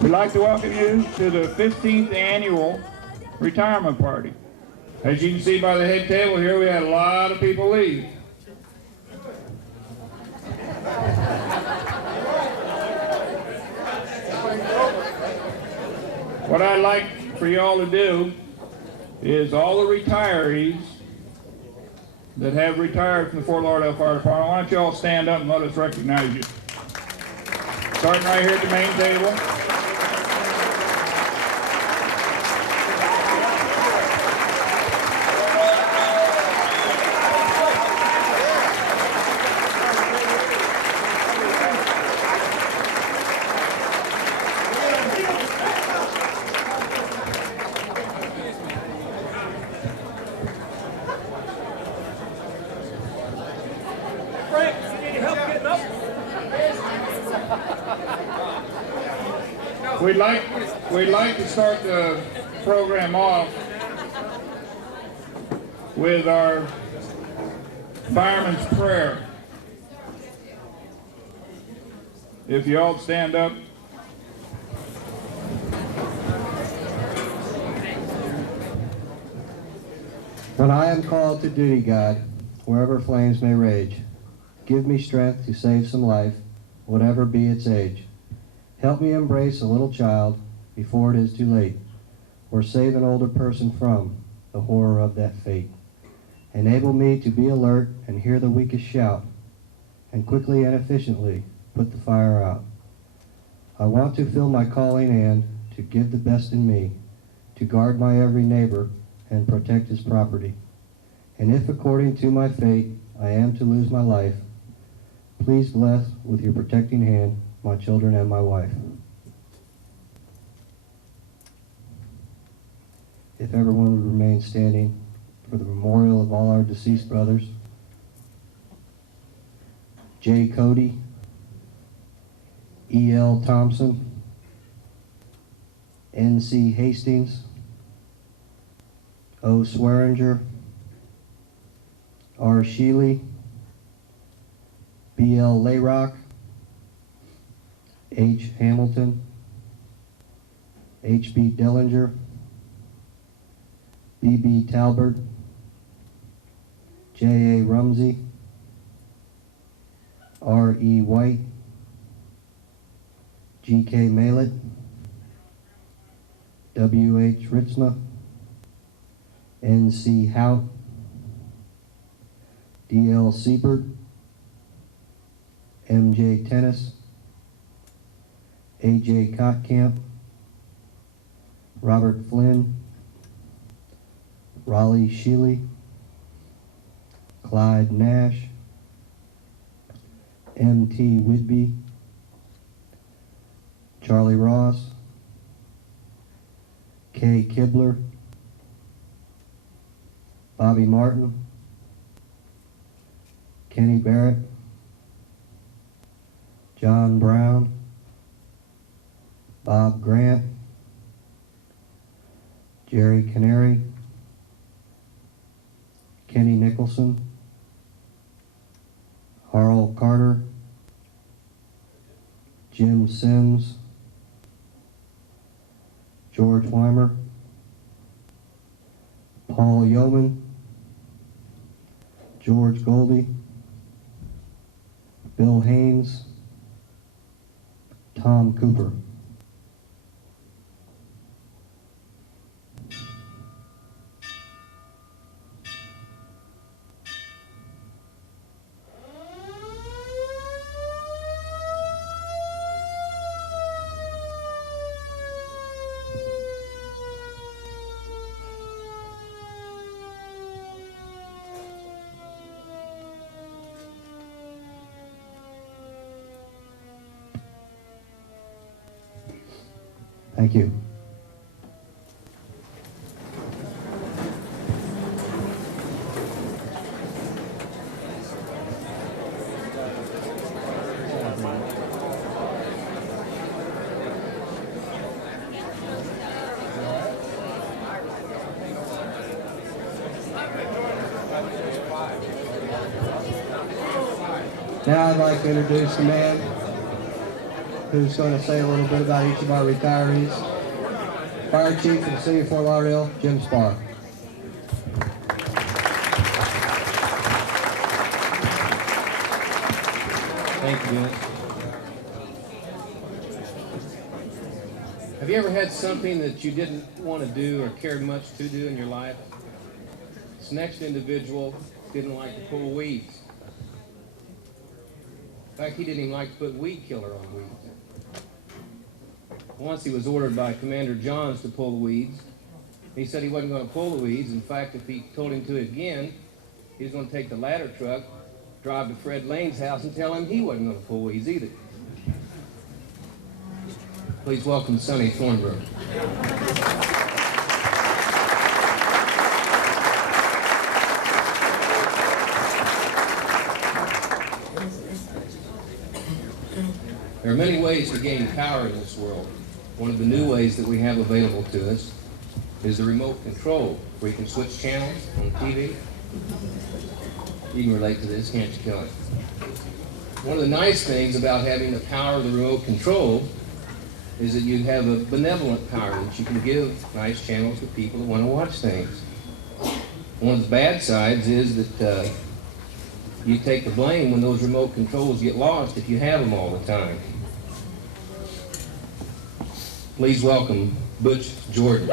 We'd like to welcome you to the 15th annual retirement party. As you can see by the head table here, we had a lot of people leave. What I'd like for you all to do is all the retirees that have retired from the Fort Lauderdale Fire Department, why don't you all stand up and let us recognize you. Starting right here at the main table. We'd like to start the program off with our fireman's prayer. If you all stand up. When I am called to duty, God, wherever flames may rage, give me strength to save some life, whatever be its age. Help me embrace a little child before it is too late, or save an older person from the horror of that fate. Enable me to be alert and hear the weakest shout, and quickly and efficiently put the fire out. I want to fill my calling and to give the best in me, to guard my every neighbor and protect his property. And if according to my fate I am to lose my life, please bless with your protecting hand my children and my wife. If everyone would remain standing for the memorial of all our deceased brothers. J. Cody, E. L. Thompson, N. C. Hastings, O. Swearinger, R. Sheely, B. L. Layrock, H. Hamilton, H. B. Dellinger, B. B. Talbert, J. A. Rumsey, R. E. White, G. K. Malett, W. H. Ritzma, N. C. Hout, D. L. Siebert, M. J. Tennis, A. J. Kottkamp, Robert Flynn, Raleigh Sheely, Clyde Nash, M. T. Whidbey, Charlie Ross, K. Kibler, Bobby Martin, Kenny Barrett, John Brown, Bob Grant, Jerry Canary, Kenny Nicholson, Harl Carter, Jim Sims, George Weimer, Paul Yeoman, George Goldie, Bill Haynes, Tom Cooper. Thank you. Now I'd like to introduce the man who's going to say a little bit about each of our retirees. Fire Chief of the City of Fort Lauderdale, Jim Spar. Thank you, Dennis. Have you ever had something that you didn't want to do or cared much to do in your life? This next individual didn't like to pull weeds. In fact, he didn't even like to put weed killer on weeds. Once he was ordered by Commander Johns to pull the weeds. He said he wasn't going to pull the weeds. In fact, if he told him to again, he was going to take the ladder truck, drive to Fred Lane's house, and tell him he wasn't going to pull weeds either. Please welcome Sonny Thornbrook. There are many ways to gain power in this world. One of the new ways that we have available to us is the remote control, where you can switch channels on TV. You can relate to this, can't you, Kelly? One of the nice things about having the power of the remote control is that you have a benevolent power that you can give nice channels to people that want to watch things. One of the bad sides is that you take the blame when those remote controls get lost if you have them all the time. Please welcome Butch Jordan.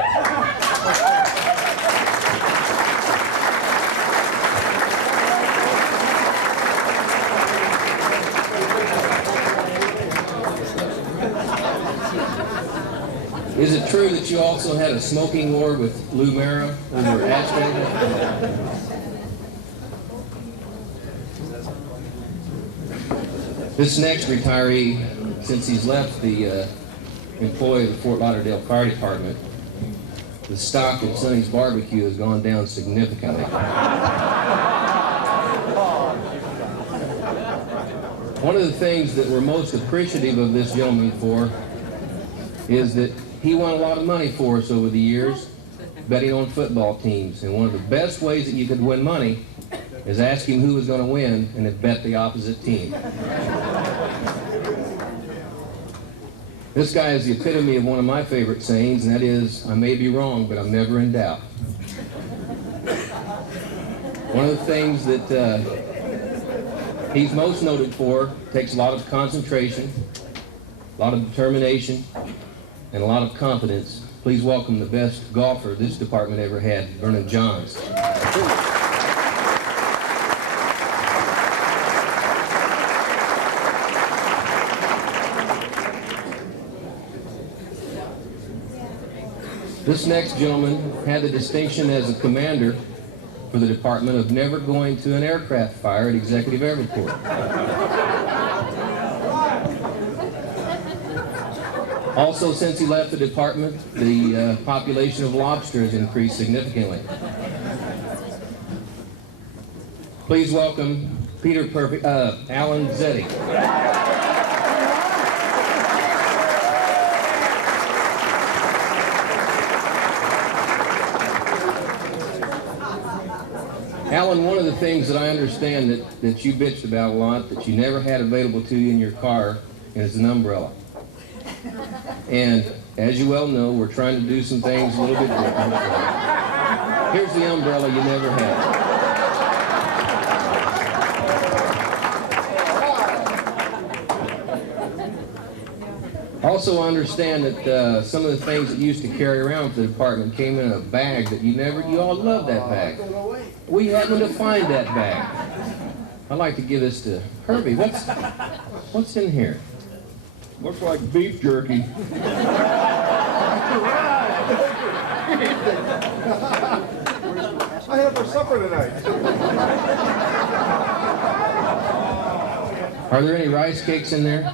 Is it true that you also had a smoking war with Lou Mara over Ashton? This next retiree, since he's left the employee of the Fort Lauderdale Fire Department, the stock in Sonny's Barbecue has gone down significantly. One of the things that we're most appreciative of this gentleman for is that he won a lot of money for us over the years, betting on football teams. And one of the best ways that you could win money is ask him who was going to win and then bet the opposite team. This guy is the epitome of one of my favorite sayings, and that is, I may be wrong, but I'm never in doubt. One of the things that he's most noted for takes a lot of concentration, a lot of determination, and a lot of confidence. Please welcome the best golfer this department ever had, Vernon Johns. This next gentleman had the distinction as a commander for the department of never going to an aircraft fire at Executive Airport. Also, since he left the department, the population of lobster has increased significantly. Please welcome Alan Zetti. Alan, one of the things that I understand that you bitched about a lot, that you never had available to you in your car, is an umbrella. And as you well know, we're trying to do some things a little bit different. Here's the umbrella you never had. Also, I understand that some of the things that you used to carry around to the department came in a bag that you all loved that bag. We happened to find that bag. I'd like to give this to Herbie. What's in here? Looks like beef jerky. I had for supper tonight. Are there any rice cakes in there?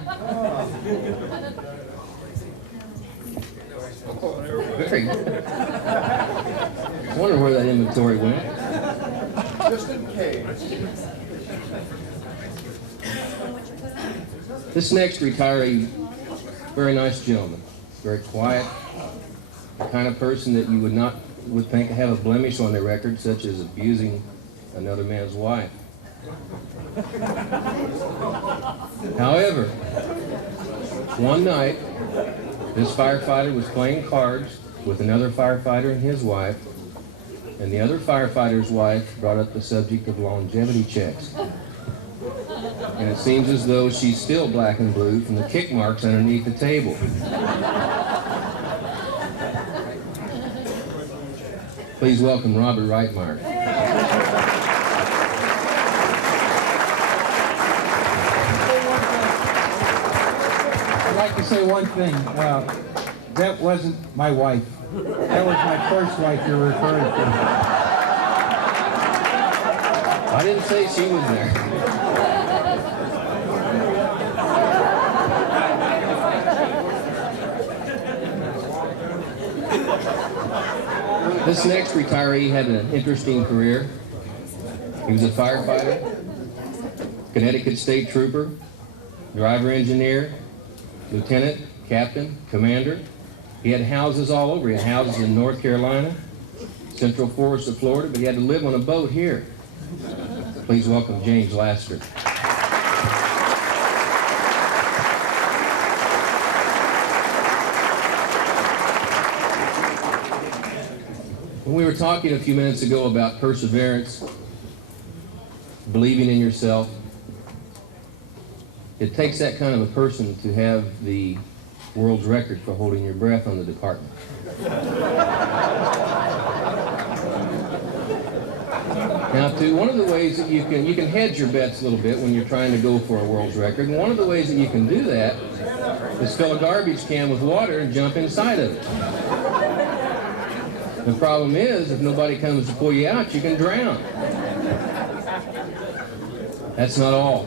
Very good. I wonder where that inventory went. Just in case. This next retiree, very nice gentleman, very quiet, the kind of person that you would think have a blemish on their record, such as abusing another man's wife. One night, this firefighter was playing cards with another firefighter and his wife, and the other firefighter's wife brought up the subject of longevity checks. And it seems as though she's still black and blue from the kick marks underneath the table. Please welcome Robert Reitmeyer. I'd like to say one thing. That wasn't my wife. That was my first wife you're referring to. I didn't say she was there. This next retiree had an interesting career. He was a firefighter, Connecticut State Trooper, driver engineer, lieutenant, captain, commander. He had houses all over. He had houses in North Carolina, Central Forest of Florida, but he had to live on a boat here. Please welcome James Laster. When we were talking a few minutes ago about perseverance, believing in yourself, it takes that kind of a person to have the world's record for holding your breath on the department. Now, one of the ways that you can hedge your bets a little bit when you're trying to go for a world's record, and one of the ways that you can do that is fill a garbage can with water and jump inside of it. The problem is, if nobody comes to pull you out, you can drown. That's not all.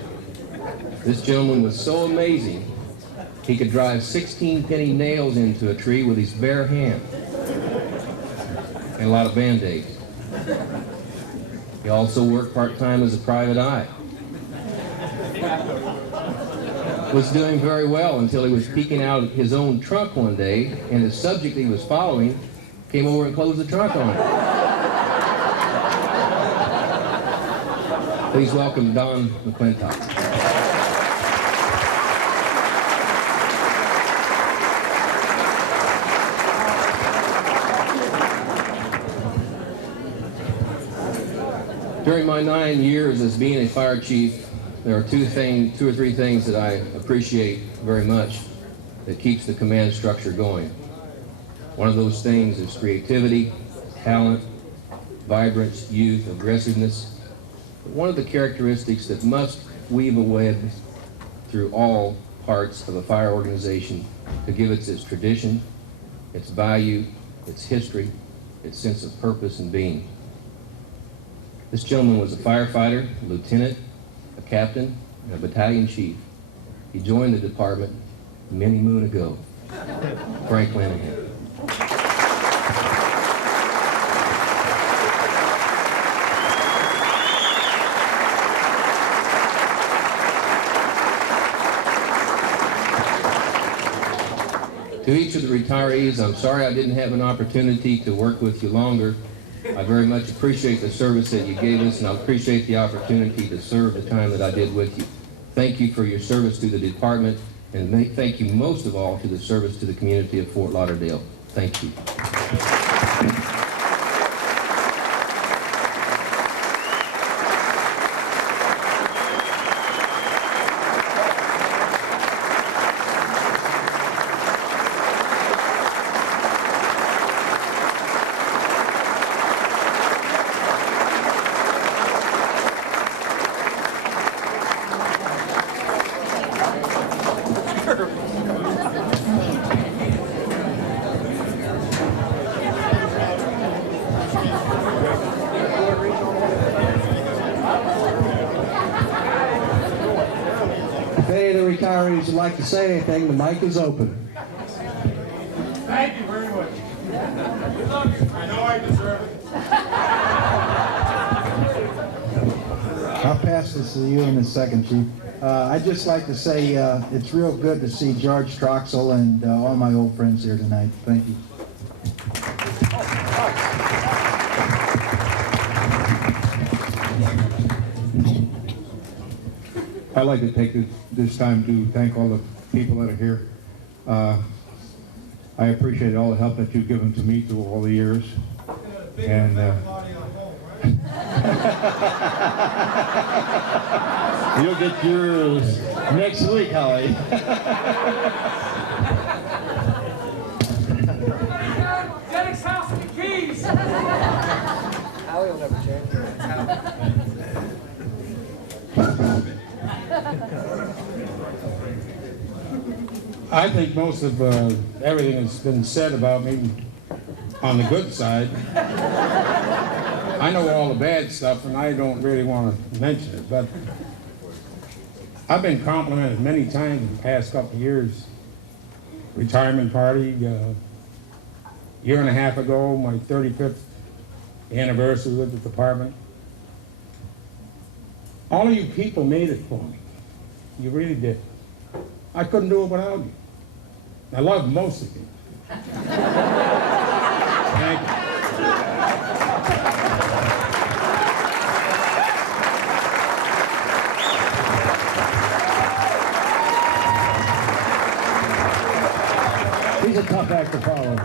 This gentleman was so amazing, he could drive 16-penny nails into a tree with his bare hand. And a lot of Band-Aids. He also worked part-time as a private eye. Was doing very well until he was peeking out of his own trunk one day, and the subject he was following came over and closed the trunk on him. Please welcome Don McClintock. During my 9 years as being a fire chief, there are two or three things that I appreciate very much that keeps the command structure going. One of those things is creativity, talent, vibrance, youth, aggressiveness. But one of the characteristics that must weave a web through all parts of a fire organization to give it its tradition, its value, its history, its sense of purpose and being. This gentleman was a firefighter, a lieutenant, a captain, and a battalion chief. He joined the department many moon ago. Frank Lanahan. To each of the retirees, I'm sorry I didn't have an opportunity to work with you longer. I very much appreciate the service that you gave us, and I appreciate the opportunity to serve the time that I did with you. Thank you for your service to the department, and thank you most of all to the service to the community of Fort Lauderdale. Thank you. If any of the retirees would like to say anything, the mic is open. Thank you very much. I know I deserve it. I'll pass this to you in a second, Chief. I'd just like to say it's real good to see George Troxel and all my old friends here tonight. Thank you. I'd like to take this time to thank all the people that are here. I appreciate all the help that you've given to me through all the years. And you'll get yours next week, Howie. Derek's house and the keys. Howie will never change. I think most of everything that's been said about me on the good side. I know all the bad stuff, and I don't really want to mention it, but I've been complimented many times in the past couple of years. Retirement party, year and a half ago, my 35th anniversary with the department. All of you people made it for me. You really did. I couldn't do it without you. I love most of you. Thank you. He's a tough act to follow.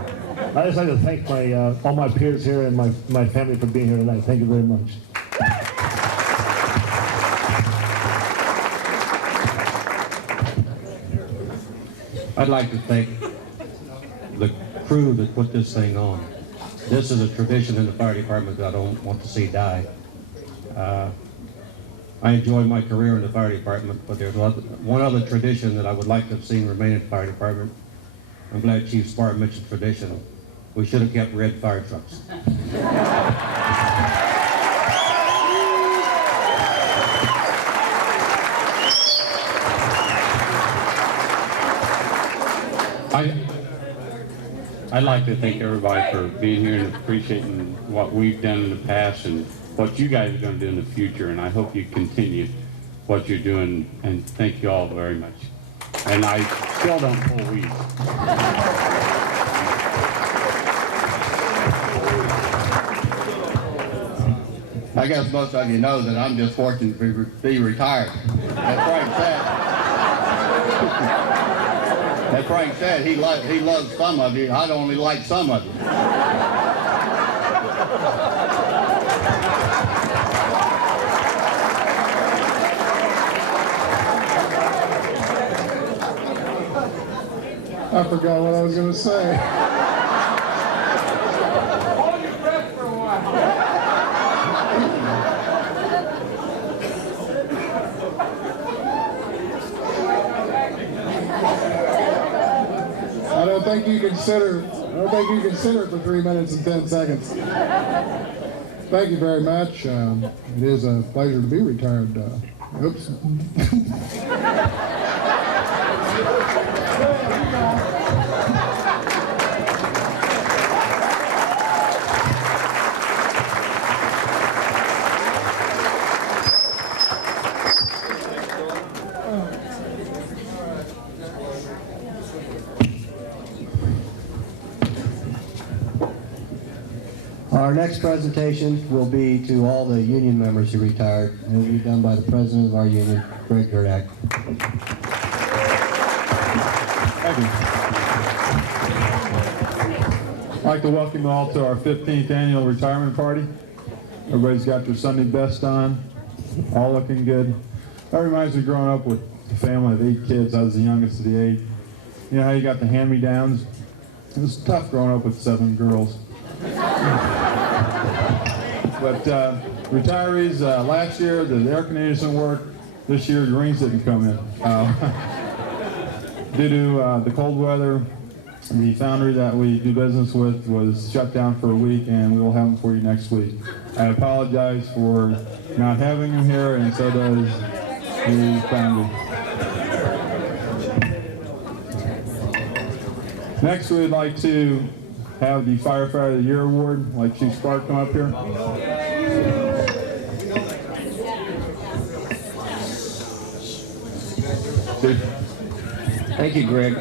I just like to thank my all my peers here and my family for being here tonight. Thank you very much. I'd like to thank the crew that put this thing on. This is a tradition in the fire department that I don't want to see die. I enjoyed my career in the fire department, but there's one other tradition that I would like to have seen remain in the fire department. I'm glad Chief Spartan mentioned tradition. We should have kept red fire trucks. I'd like to thank everybody for being here and appreciating what we've done in the past and what you guys are going to do in the future, and I hope you continue what you're doing, and thank you all very much. And I still don't pull weeds. I guess most of you know that I'm just fortunate to be retired. As Frank said, as Frank said, he loves some of you. I only like some of you. I forgot what I was going to say. Hold your breath for a while. I don't think you consider it for 3 minutes and 10 seconds. Thank you very much. It is a pleasure to be retired. Oops. Our next presentation will be to all the union members who retired. It will be done by the president of our union, Greg Gerdak. Thank you. I'd like to welcome you all to our 15th annual retirement party. Everybody's got their Sunday best on, all looking good. That reminds me of growing up with a family of 8 kids. I was the youngest of the 8. You know how you got the hand-me-downs? It was tough growing up with 7 girls. But retirees, last year the air conditioners didn't work. This year the rings didn't come in. Due to the cold weather, the foundry that we do business with was shut down for a week, and we will have them for you next week. I apologize for not having them here, and so does the foundry. Next, we would like to have the Firefighter of the Year Award. I'd like Chief Spark come up here. Thank you, Greg.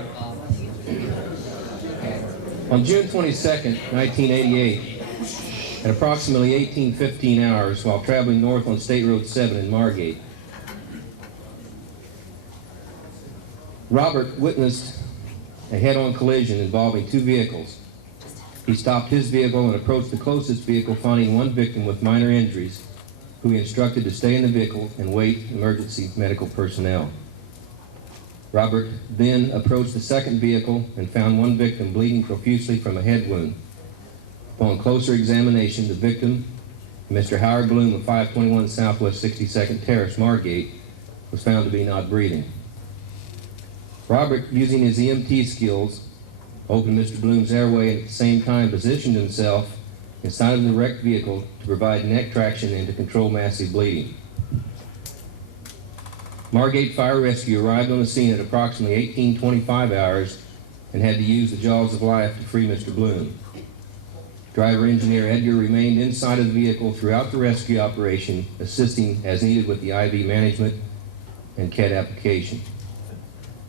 On June 22nd, 1988, at approximately 18:15 hours, while traveling north on State Road 7 in Margate, Robert witnessed a head-on collision involving two vehicles. He stopped his vehicle and approached the closest vehicle, finding one victim with minor injuries, who he instructed to stay in the vehicle and wait emergency medical personnel. Robert then approached the second vehicle and found one victim bleeding profusely from a head wound. Upon closer examination, the victim, Mr. Howard Bloom of 521 Southwest 62nd Terrace, Margate, was found to be not breathing. Robert, using his EMT skills, opened Mr. Bloom's airway and at the same time positioned himself inside of the wrecked vehicle to provide neck traction and to control massive bleeding. Margate Fire Rescue arrived on the scene at approximately 18:25 hours and had to use the jaws of life to free Mr. Bloom. Driver engineer Edgar remained inside of the vehicle throughout the rescue operation, assisting as needed with the IV management and CAD application.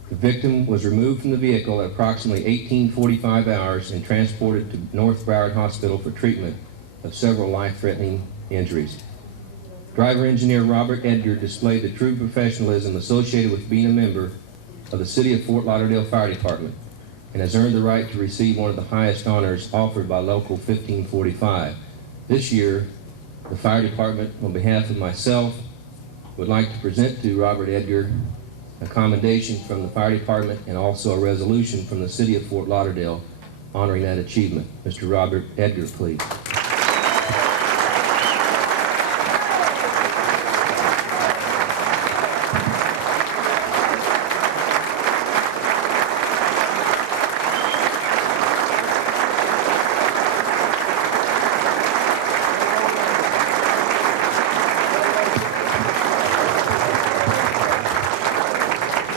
The victim was removed from the vehicle at approximately 18:45 hours and transported to North Broward Hospital for treatment of several life-threatening injuries. Driver engineer Robert Edgar displayed the true professionalism associated with being a member of the City of Fort Lauderdale Fire Department and has earned the right to receive one of the highest honors offered by Local 1545. This year, the Fire Department, on behalf of myself, would like to present to Robert Edgar a commendation from the Fire Department and also a resolution from the City of Fort Lauderdale honoring that achievement. Mr. Robert Edgar, please.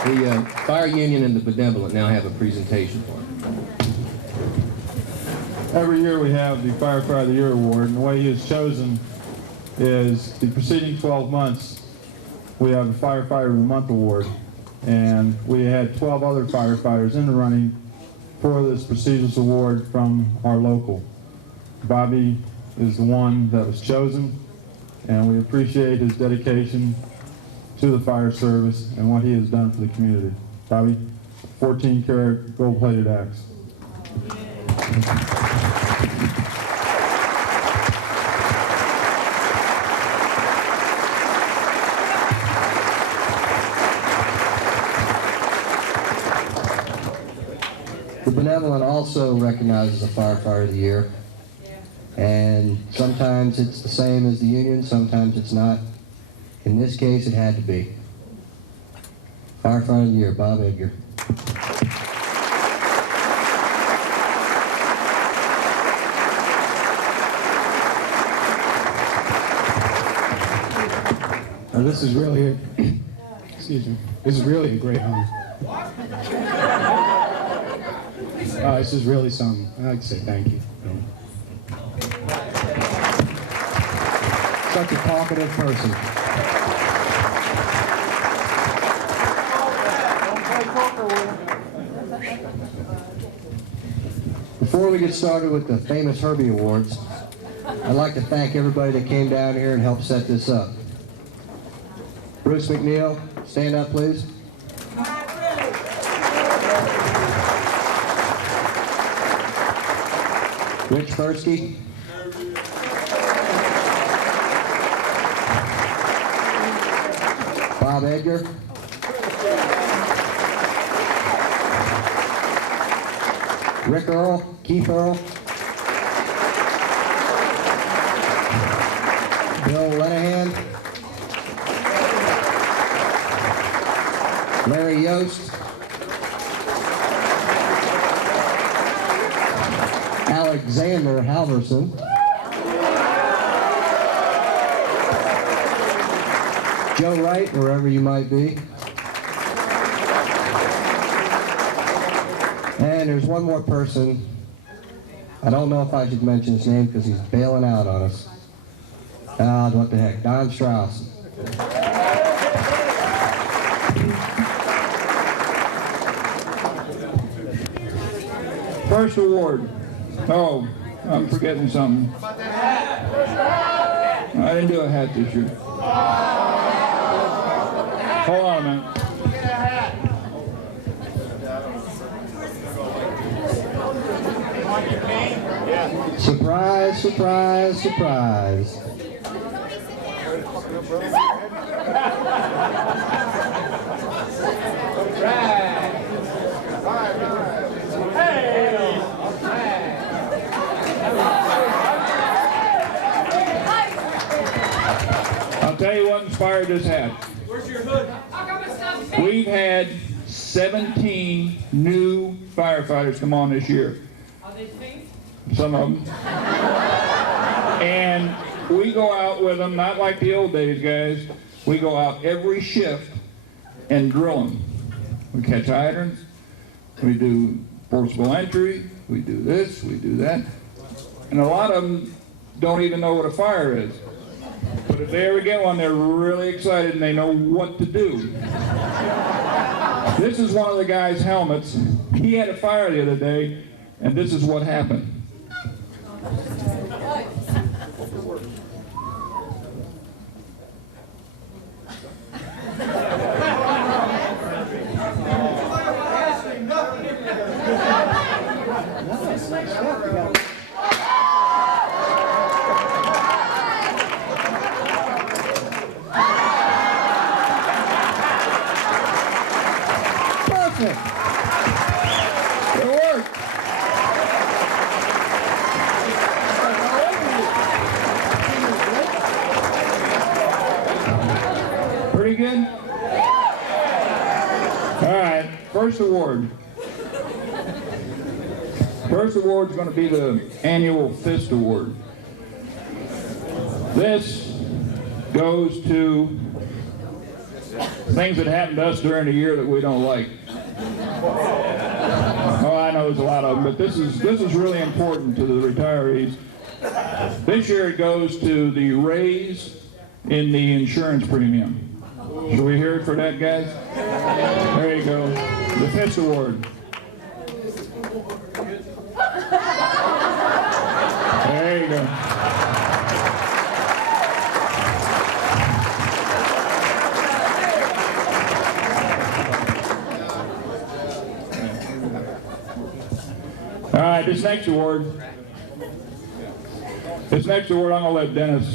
The Fire Union and the Benevolent now have a presentation for him. Every year we have the Firefighter of the Year Award, and the way he is chosen is the preceding 12 months we have a Firefighter of the Month Award, and we had 12 other firefighters in the running for this prestigious award from our local. Bobby is the one that was chosen, and we appreciate his dedication to the fire service and what he has done for the community. Bobby, 14-karat gold-plated axe. The Benevolent also recognizes a Firefighter of the Year, and sometimes it's the same as the union, sometimes it's not. In this case, it had to be. Firefighter of the Year, Bob Edgar. This is really, excuse me, this is really a great honor. This is really something. I'd like to say thank you. Such a talkative person. Before we get started with the famous Herbie Awards, I'd like to thank everybody that came down here and helped set this up. Bruce McNeil, stand up please. Rich Fursky. Bob Edgar. Rick Earl, Keith Earl. Bill Lenahan. Larry Yost. Alexander Halverson. Joe Wright, wherever you might be. And there's one more person. I don't know if I should mention his name because he's bailing out on us. What the heck, Don Strauss. First award. Oh, I'm forgetting something. I didn't do a hat this year. Hold on a minute. Surprise, surprise, surprise. I'll tell you what inspired this hat. Where's your hood? We've had 17 new firefighters come on this year. Are they pink? Some of them. And we go out with them, not like the old days, guys. We go out every shift and drill them. We catch hydrants, we do forcible entry, we do this, we do that. And a lot of them don't even know what a fire is. But if they ever get one, they're really excited and they know what to do. This is one of the guy's helmets. He had a fire the other day, and this is what happened. Perfect. It worked. Pretty good? All right, first award. First award is going to be the annual Fist Award. This goes to things that happened to us during the year that we don't like. Oh, I know there's a lot of them, but this is really important to the retirees. This year it goes to the raise in the insurance premium. Should we hear it for that, guys? There you go. The Fist Award. There you go. All right, this next award, I'm going to let Dennis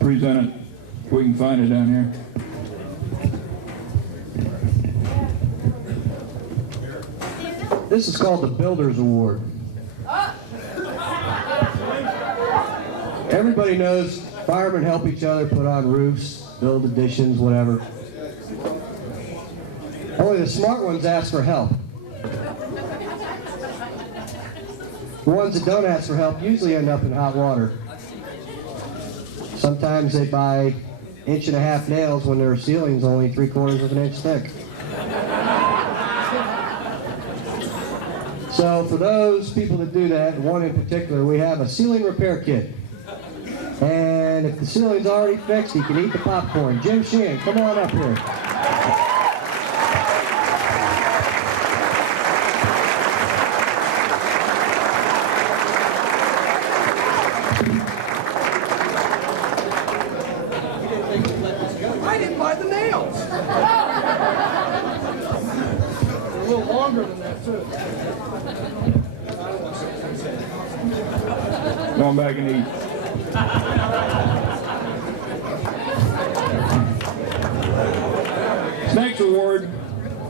present it, if we can find it down here. This is called the Builder's Award. Everybody knows firemen help each other put on roofs, build additions, whatever. Only the smart ones ask for help. The ones that don't ask for help usually end up in hot water. Sometimes they buy 1.5 inch nails when their ceiling's only 3/4 of an inch thick. So for those people that do that, one in particular, we have a ceiling repair kit. And if the ceiling's already fixed, you can eat the popcorn. Jim Sheehan, come on up here. I didn't buy the nails. They're a little longer than that, too. Going back and eat. This next award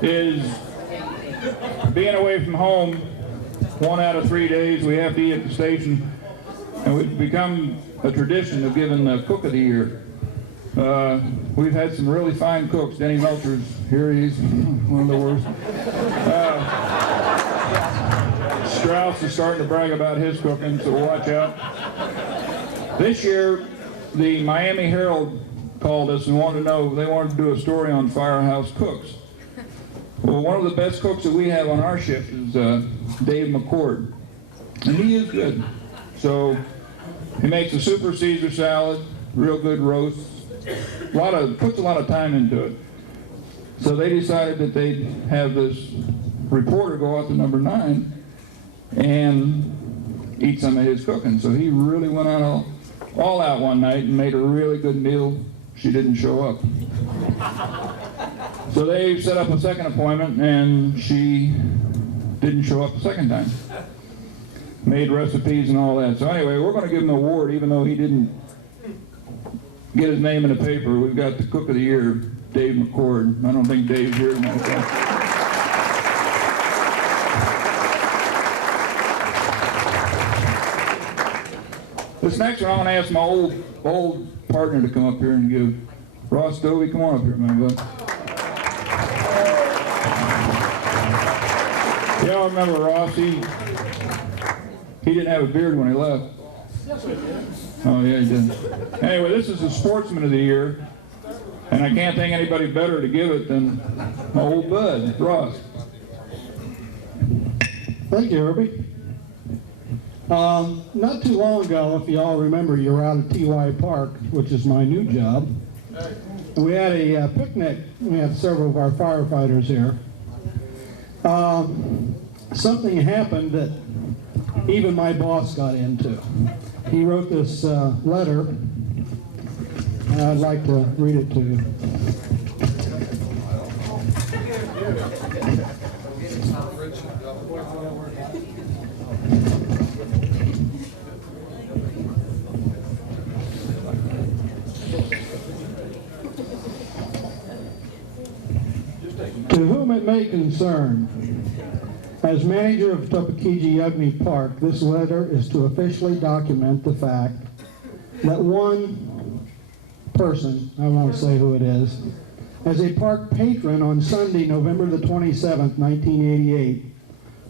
is being away from home 1 out of 3 days. We have to eat at the station, and we've become a tradition of giving the Cook of the Year. We've had some really fine cooks. Denny Melcher's here, he's one of the worst. Strauss is starting to brag about his cooking, so watch out. This year, the Miami Herald called us and wanted to know, they wanted to do a story on firehouse cooks. Well, one of the best cooks that we have on our shift is Dave McCord, and he is good. So he makes a super Caesar salad, real good roast, puts a lot of time into it. So they decided that they'd have this reporter go out to number 9 and eat some of his cooking. So he really went out all out one night and made a really good meal. She didn't show up. So they set up a second appointment and she didn't show up the second time. made recipes and all that. So anyway, we're going to give him an award, even though he didn't get his name in the paper. We've got the Cook of the Year, Dave McCord. I don't think Dave's here tonight. This next one, I'm going to ask my old partner to come up here and give. Ross Dovey, come on up here, man, bud. Y'all remember Ross? He didn't have a beard when he left. Oh, yeah, he did. Anyway, this is the Sportsman of the Year, and I can't think anybody better to give it than my old bud, Ross. Thank you, Herbie. Not too long ago, if you all remember, you were out at T.Y. Park, which is my new job. We had a picnic. We had several of our firefighters here. Something happened that even my boss got into. He wrote this letter, and I'd like to read it to you. To whom it may concern, as manager of Topekiji-Yugni Park, this letter is to officially document the fact that one person, I won't say who it is, as a park patron on Sunday, November the 27th, 1988,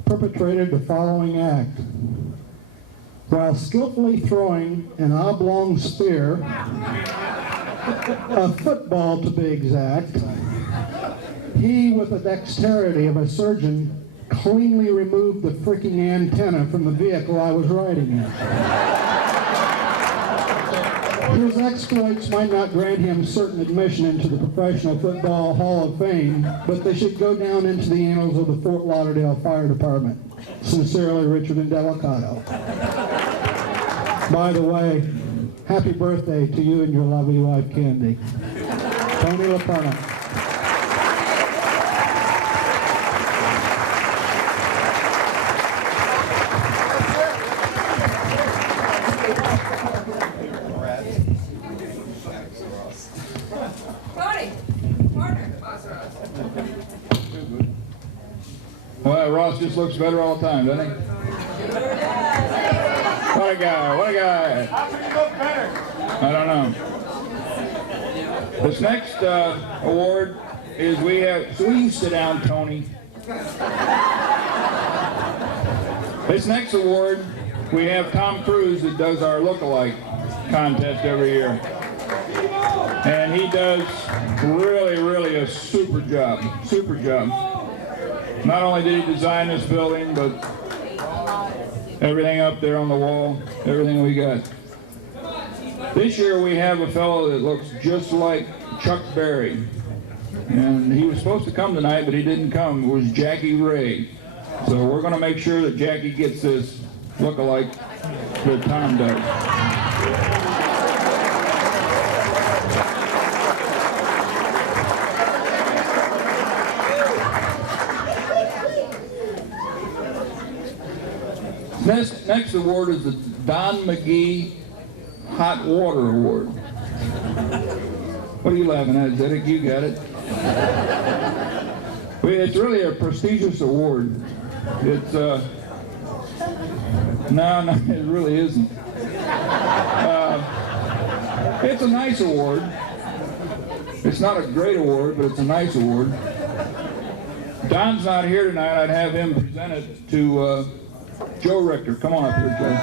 perpetrated the following act. While skillfully throwing an oblong spear, a football to be exact, he, with the dexterity of a surgeon, cleanly removed the freaking antenna from the vehicle I was riding in. His exploits might not grant him certain admission into the Professional Football Hall of Fame, but they should go down into the annals of the Fort Lauderdale Fire Department. Sincerely, Richard Indelicato. By the way, happy birthday to you and your lovely wife, Candy. Tony LaPerna. Well, Ross just looks better all the time, doesn't he? What a guy, what a guy. How can you look better? I don't know. This next award is we have, so will you sit down, Tony? This next award, we have Tom Cruise that does our look-alike contest every year. And he does really a super job, super job. Not only did he design this building, but everything up there on the wall, everything we got. This year we have a fellow that looks just like Chuck Berry. And he was supposed to come tonight, but he didn't come. It was Jackie Ray. So we're going to make sure that Jackie gets this look-alike that Tom does. Next award is the Don McGee Hot Water Award. What are you laughing at, Zedek? You got it. It's really a prestigious award. It's, no, it really isn't. It's a nice award. It's not a great award, but it's a nice award. Don's not here tonight. I'd have him present it to Joe Richter. Come on up here, Joe.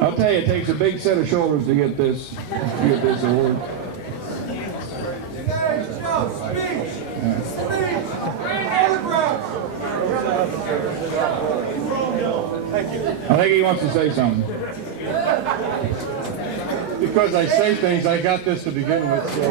I'll tell you, it takes a big set of shoulders to get this award. I think he wants to say something. Because I say things, I got this to begin with. So,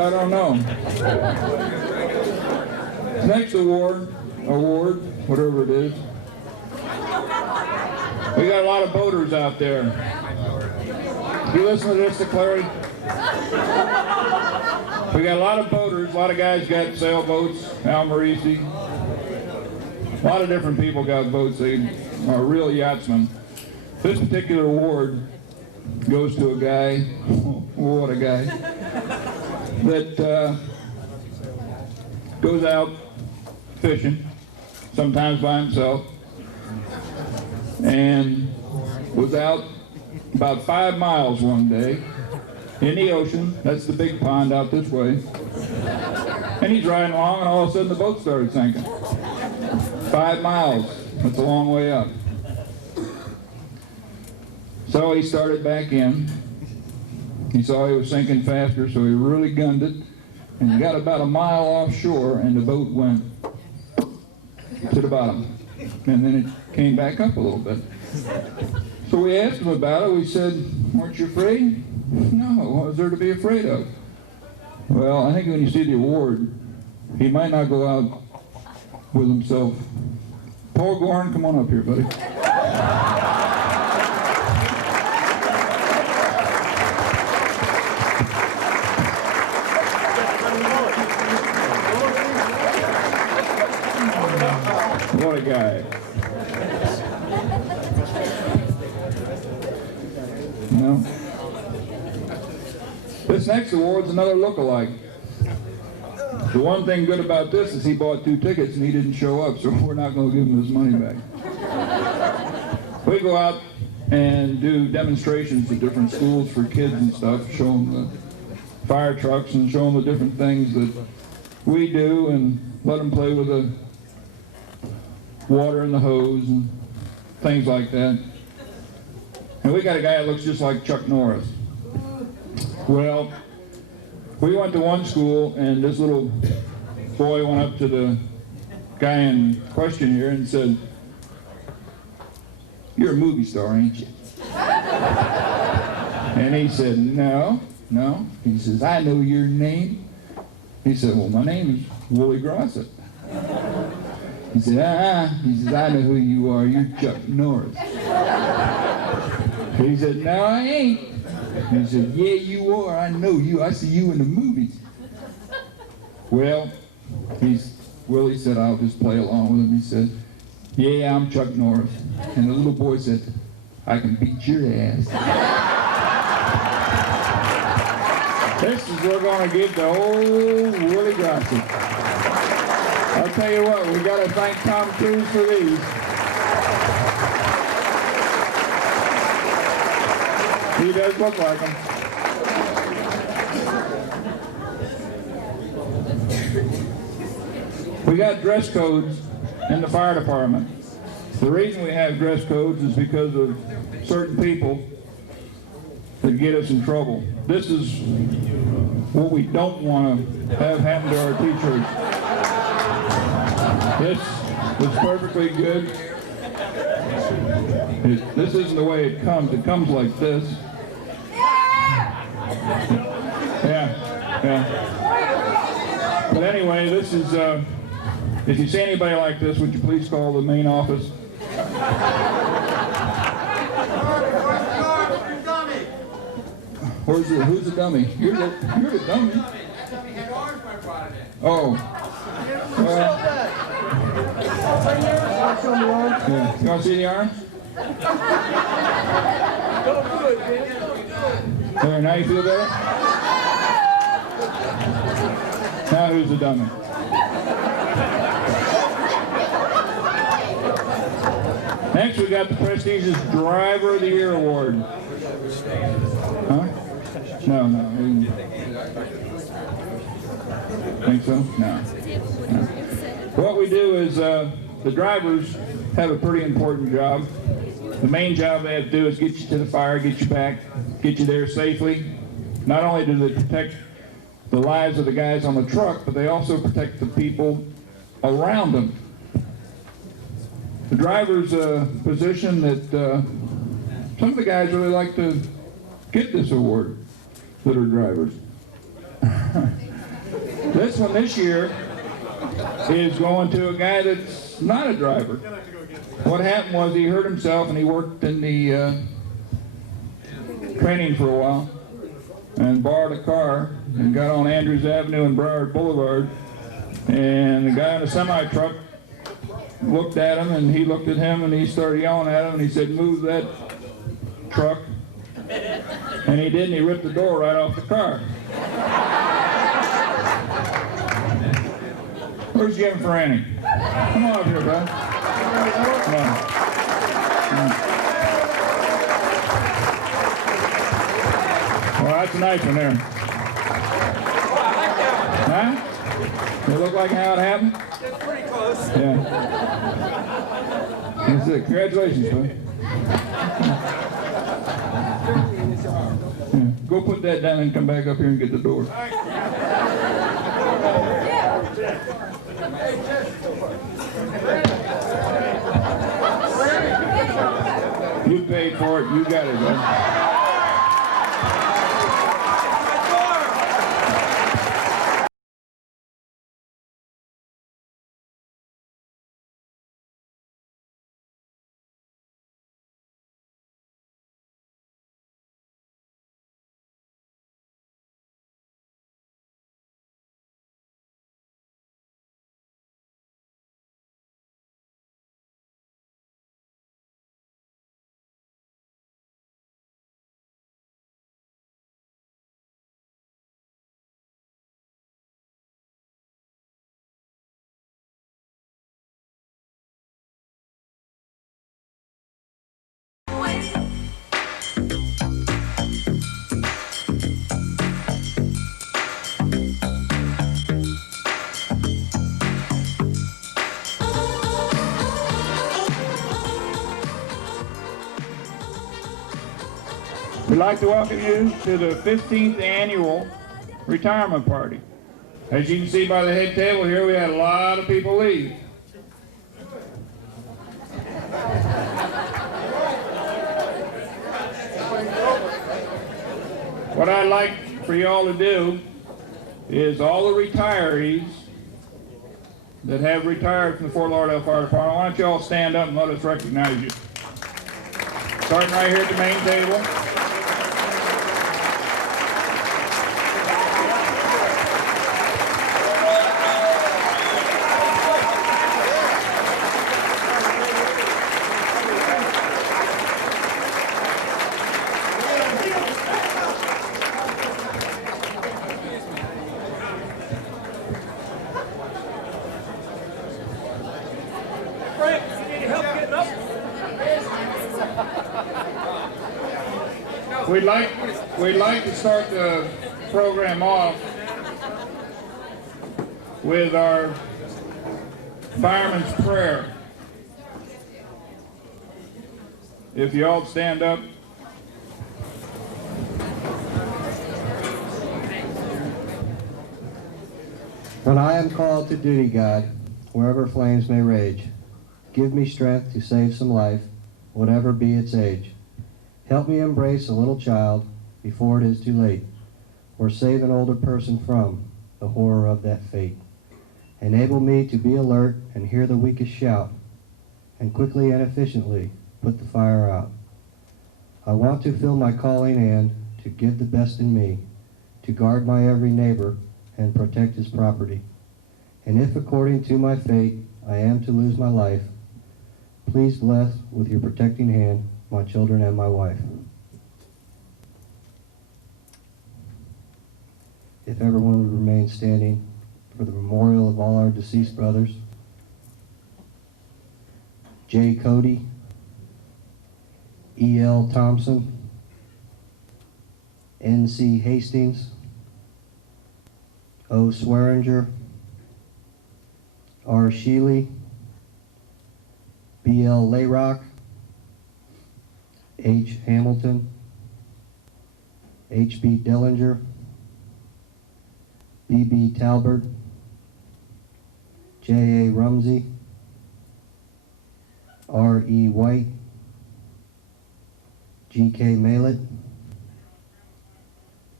I don't know. Next award, whatever it is. We got a lot of boaters out there. You listen to this, Clary? We got a lot of boaters, a lot of guys got sailboats, Al Marisi. A lot of different people got boats. They are real yachtsmen. This particular award goes to a guy, oh, what a guy, that goes out fishing, sometimes by himself, and was out about 5 miles one day in the ocean. That's the big pond out this way. And he's riding along, and all of a sudden the boat started sinking. 5 miles. That's a long way up. So he started back in. He saw he was sinking faster, so he really gunned it. And he got about a mile offshore, and the boat went to the bottom. And then it came back up a little bit. So we asked him about it. We said, "Weren't you afraid?" "No, what was there to be afraid of?" Well, I think when you see the award, he might not go out with himself. Paul Gorn, come on up here, buddy. What a guy. You know? This next award's another look-alike. The one thing good about this is he bought 2 tickets and he didn't show up, so we're not going to give him his money back. We go out and do demonstrations at different schools for kids and stuff, show them the fire trucks and show them the different things that we do, and let them play with the water and the hose and things like that. And we got a guy that looks just like Chuck Norris. Well, we went to one school, and this little boy went up to the guy in question here and said, "You're a movie star, ain't you?" And he said, "No, no." He says, "I know your name." He said, "Well, my name is Willie Grossett." He said, He says, "I know who you are. You're Chuck Norris." He said, "No, I ain't." He said, "Yeah, you are. I know you. I see you in the movies." Well, Willie said, "I'll just play along with him." He said, "Yeah, I'm Chuck Norris." And the little boy said, "I can beat your ass." This is what we're going to give to old Willie Grossett. I'll tell you what, we got to thank Tom Cruise for these. He does look like him. We got dress codes in the fire department. The reason we have dress codes is because of certain people that get us in trouble. This is what we don't want to have happen to our t-shirts. This is perfectly good. This isn't the way it comes. It comes like this. Yeah. But anyway, this is, if you see anybody like this, would you please call the main office? Who's the dummy? You're the dummy. Oh. Yeah. You want to see the arms? There, now you feel better? Now who's the dummy? Next we got the prestigious Driver of the Year Award. Huh? No. Think so? No. What we do is the drivers have a pretty important job. The main job they have to do is get you to the fire, get you back, get you there safely. Not only do they protect the lives of the guys on the truck, but they also protect the people around them. The driver's a position that some of the guys really like to get this award that are drivers. This one this year is going to a guy that's not a driver. What happened was he hurt himself and he worked in the training for a while and borrowed a car and got on Andrews Avenue and Broward Boulevard, and the guy in a semi-truck looked at him and he looked at him and he started yelling at him and he said, "Move that truck." And he did, and he ripped the door right off the car. Where's Jim Franny? Come on up here, bud. Come on. Well, that's a nice one there. Huh? They look like how it happened? It's pretty close. Yeah. That's it. Congratulations, bud. Yeah. Go put that down and come back up here and get the door. You paid for it. You got it, bud. We'd like to welcome you to the 15th annual retirement party. As you can see by the head table here, we had a lot of people leave. What I'd like for you all to do is all the retirees that have retired from the Fort Lauderdale Fire Department, why don't you all stand up and let us recognize you. Starting right here at the main table. Frank, you need help getting up? We'd like to start the program off with our fireman's prayer. If you all stand up. When I am called to duty, God, wherever flames may rage, give me strength to save some life, whatever be its age. Help me embrace a little child before it is too late, or save an older person from the horror of that fate. Enable me to be alert and hear the weakest shout, and quickly and efficiently put the fire out. I want to fill my calling and to give the best in me, to guard my every neighbor and protect his property. And if according to my fate I am to lose my life, please bless with your protecting hand my children and my wife. If everyone would remain standing for the memorial of all our deceased brothers. J. Cody, E. L. Thompson, N. C. Hastings, O. Swearinger, R. Sheely, B. L. Layrock, H. Hamilton, H. B. Dellinger, B. B. Talbert, J. A. Rumsey, R. E. White, G. K. Malett,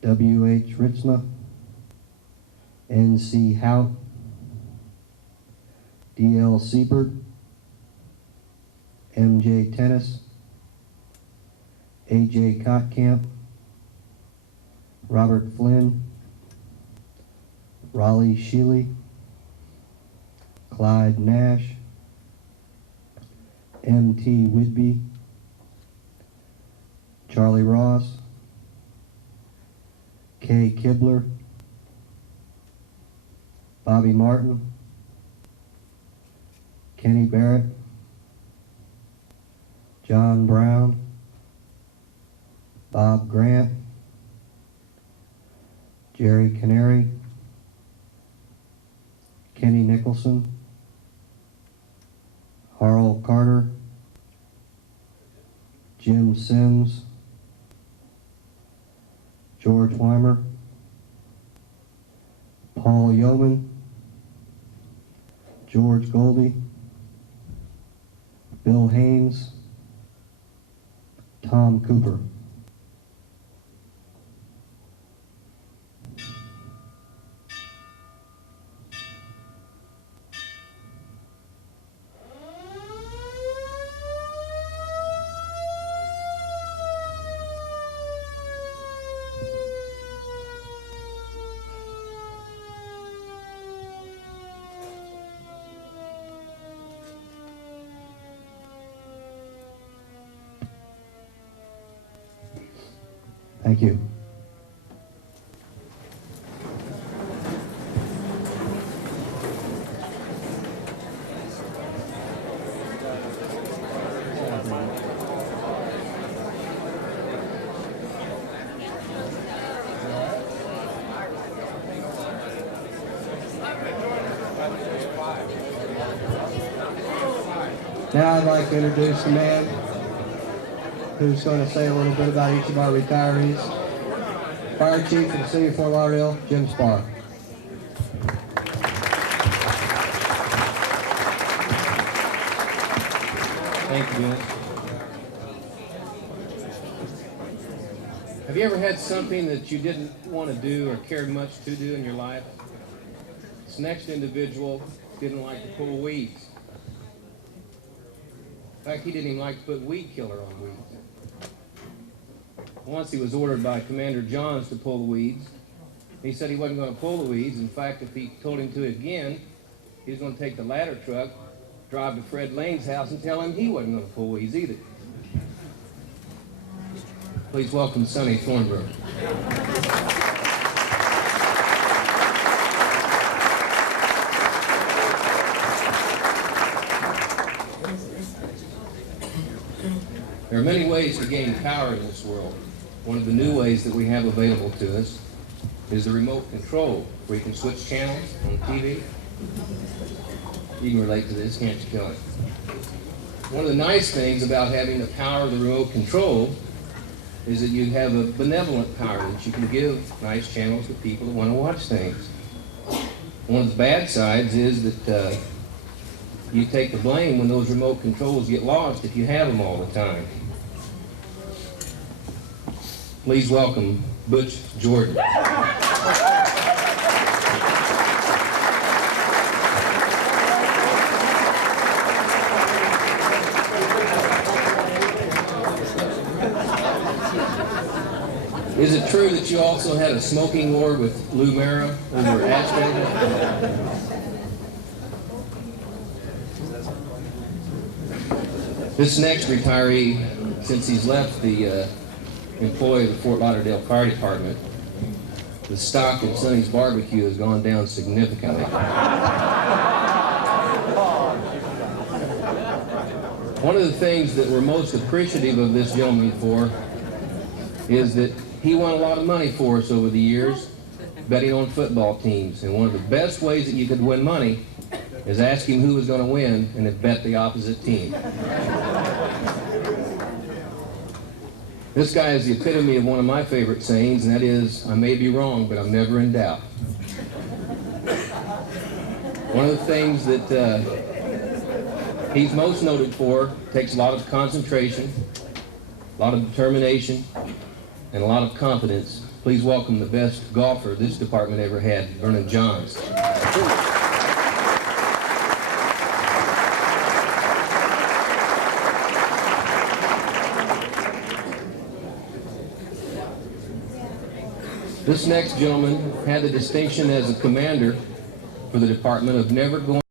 W. H. Ritzma, N.C. Hout, D.L. Siebert, M.J. Tennis, A.J. Kotkamp, Robert Flynn, Raleigh Shealy, Clyde Nash, M.T. Whitby, Charlie Ross, Kay Kibler, Bobby Martin, Kenny Barrett, John Brown, Bob Grant, Jerry Canary, Kenny Nicholson, Harl Carter, Jim Sims, George Weimer, Paul Yeoman, George Goldie, Bill Haynes, Tom Cooper. Thank you. Now I'd like to introduce the man who's going to say a little bit about each of our retirees. Fire Chief of the City of Fort Lauderdale, Jim Spar. Thank you, Bill. Have you ever had something that you didn't want to do or cared much to do in your life? This next individual didn't like to pull weeds. In fact, he didn't even like to put weed killer on weeds. Once he was ordered by Commander Johns to pull the weeds. He said he wasn't going to pull the weeds. In fact, if he told him to again, he was going to take the ladder truck, drive to Fred Lane's house, and tell him he wasn't going to pull weeds either. Please welcome Sonny Thornborough. There are many ways to gain power in this world. One of the new ways that we have available to us is the remote control, where you can switch channels on TV. You can relate to this, can't you, Kelly? One of the nice things about having the power of the remote control is that you have a benevolent power that you can give nice channels to people that want to watch things. One of the bad sides is that you take the blame when those remote controls get lost if you have them all the time. Please welcome Butch Jordan. Is it true that you also had a smoking war with Lou Mara over Ashton? This next retiree, since he's left the employee of the Fort Lauderdale Fire Department, the stock in Sonny's Barbecue has gone down significantly. One of the things that we're most appreciative of this gentleman for is that he won a lot of money for us over the years, betting on football teams. And one of the best ways that you could win money is ask him who was going to win and then bet the opposite team. This guy is the epitome of one of my favorite sayings, and that is, I may be wrong, but I'm never in doubt. One of the things that he's most noted for takes a lot of concentration, a lot of determination, and a lot of confidence Please welcome the best golfer this department ever had, Vernon Johns. This next gentleman had the distinction as a commander for the department of never going